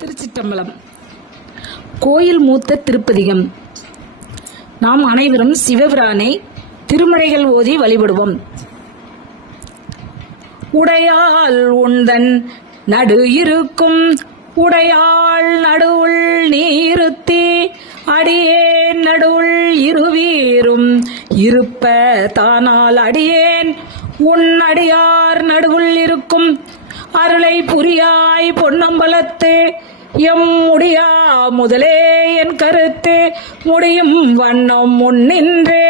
திருச்சிற்றம்பலம். கோயில் மூத்த திருப்பதிகம். நாம் அனைவரும் சிவபிரானை திருமுறைகள் ஓதி வழிபடுவோம். உடையாள் உந்தன் நடு இருக்கும் உடையாள் நடுவுள் நீருத்தி அடியேன் நடுவுள் இருவீரும் இருப்ப தானால் அடியேன் உன் அடியார் நடுவுள் இருக்கும் அருளை புரியாய் பொன்னம்பலத்து எம் முடியா முதலே என் கருத்து முடியும் வண்ணம் முன்னின்று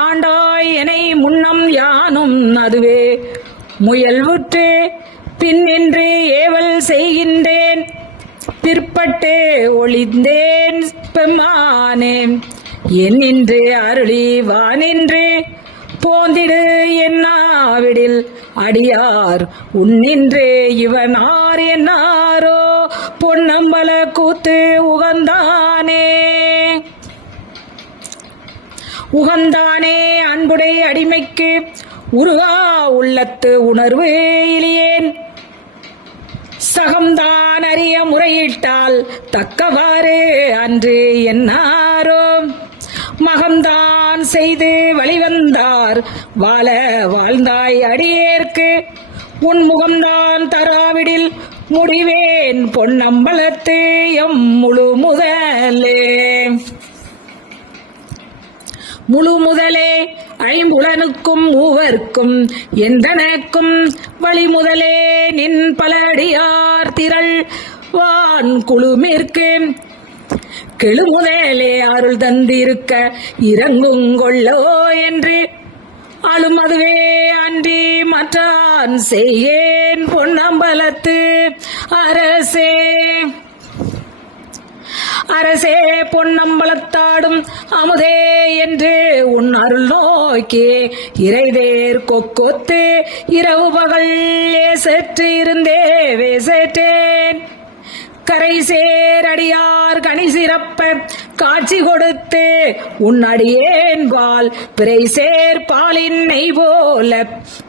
ஆண்டாய் எனை முன்னம் யானும் அதுவே முயல்வுற்று பின்னின்று ஏவல் செய்கின்றேன் பிற்பட்டு ஒளிந்தேன் பெம்மானேன் என்னின்று அருளி வானின்று போந்திடு என்னாவிடில் அடியார் உன்னின்றே இவனார் என்னாரோ பொன்னம்பல கூத்து உகந்தானே அன்புடை அடிமைக்கு உருகா உள்ளத்து உணர்வு இலியேன் சகம்தான் அறிய முறையிட்டால் தக்கவாறு அன்று என்னாரோ மகம்தான் செய்து வழிவந்தார் வாழ வாழ்ந்தாய் அடியேற்கு உன் முகம்தான் தராவிடில் முடிவேன் பொன்னம்பலத்து எம் முழு முதலே ஐம்புலனுக்கும் மூவர்க்கும் எந்தனக்கும் வழிமுதலே நின் பலடியார் திரள் வான் குழுமிற்கு கெழுமுதலே அருள் தந்திருக்க இறங்குங்கொள்ளோ என்று ஆளும் அதுவே அன்றி மற்றான் செய்யேன் பொன்னம்பலத்து அரசே பொன்னம்பலத்தாடும் அமுதே என்று உன் அருள் நோக்கி இறைதேர் கொக்கொத்து இரவு பகல் ஏசற்று இருந்தே வேசற்றேன் கரை சேரடியார் கனி சிறப்ப காட்சி கொடுத்து உன் அடியேன்பால் பிறை சேர் பாலின் நெய் போல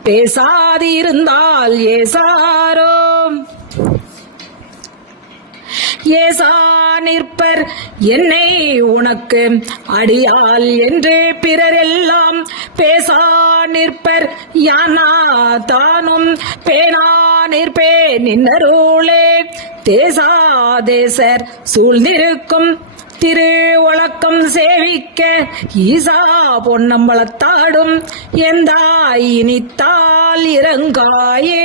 பேசாது இருந்தால் ஏசா நிற்பர் என்னை உனக்கு அடியால் என்று பிறரெல்லாம் பேசா நிற்பர் யானா தானும் பேனா நிற்பேன் நின்னருளே தேசர் சூழ்ந்திருக்கும் திரு வழக்கம் சேவிக்க ஈசா பொன்னம்பலத்தாடும் எந்தாய் இனித்தால் இறங்காயே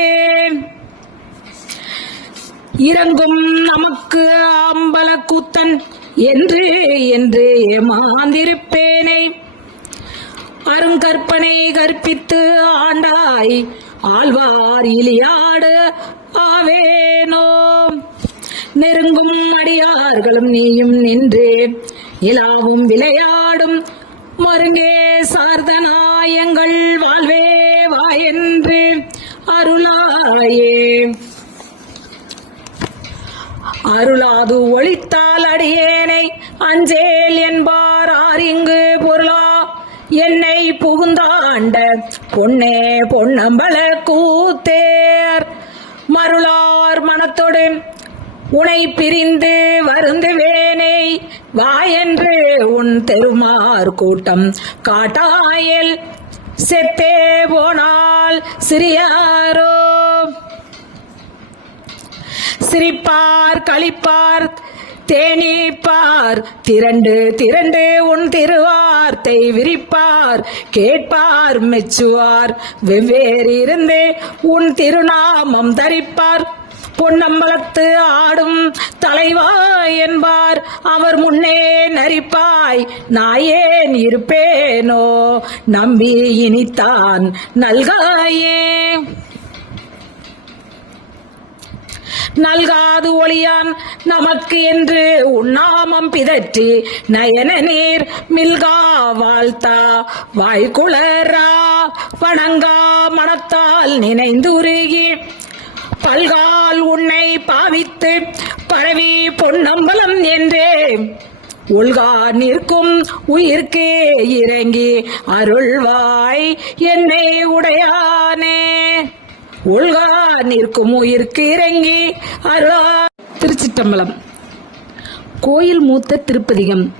இறங்கும் நமக்கு அம்பல கூத்தன் என்று ஏமாந்திருப்பேனே அருங்கற்பனை கற்பித்து ஆண்டாய் ஆழ்வார் இலியாடு ஆவேனோ நெருங்கும் அடியார்களும் நீயும் நின்று நிலாவும் விளையாடும் மருங்கே சார்தனாயங்கள் வாழ்வே வாயென்று அருளாது ஒளித்தால் அடியேனை அஞ்சேல் என்பார் ஆரிங்கு பொருளா என்னை புகுந்தாண்ட பொன்னே பொன்னம்பல கூத்தேர் மருளார் மனத்தொடு உனை பிரிந்து வருந்துவேனை வாயென்று உன் தெருமார் கூட்டம் காட்டாயல் செத்தே போனால் சிறியாரோ சிரிப்பார் களிப்பார் தேனிப்பார் திரண்டு உன் திருவார்த்தை விரிப்பார் கேட்பார் மெச்சுவார் வெவ்வேறு இருந்து உன் திருநாமம் தரிப்பார் பொன்னம்பலத்து ஆடும் தலைவா என்பார் அவர் முன்னே நரிப்பாய் நாயேன் இருப்பேனோ நம்பி இனித்தான் நல்காது ஒளியான் நமக்கு என்று உன்னாமம் பிதற்றி நயன நீர் மில்கா வாழ்த்தா வாய்குளரா வணங்கா மனத்தால் நினைந்துருகி பல்கால் உன்னை பாவித்து பரவி பொன்னம்பலம் என்றே உள்கா நிற்கும் உயிர்க்கு இறங்கி அருள்வாய் என்னை உடையானே ஒழுகா நிற்கும் உயிர்க்கு இறங்கி அருளா. திருச்சிற்றம்பலம். கோயில் மூத்த திருப்பதிகம்.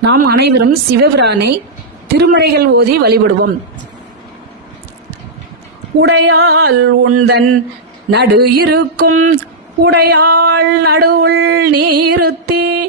நாம் அனைவரும் சிவபிரானை திருமுறைகள் ஓதி வழிபடுவோம். உடையாள் உந்தன் நடு இருக்கும் உடையாள் நடுவுள் நீருத்தி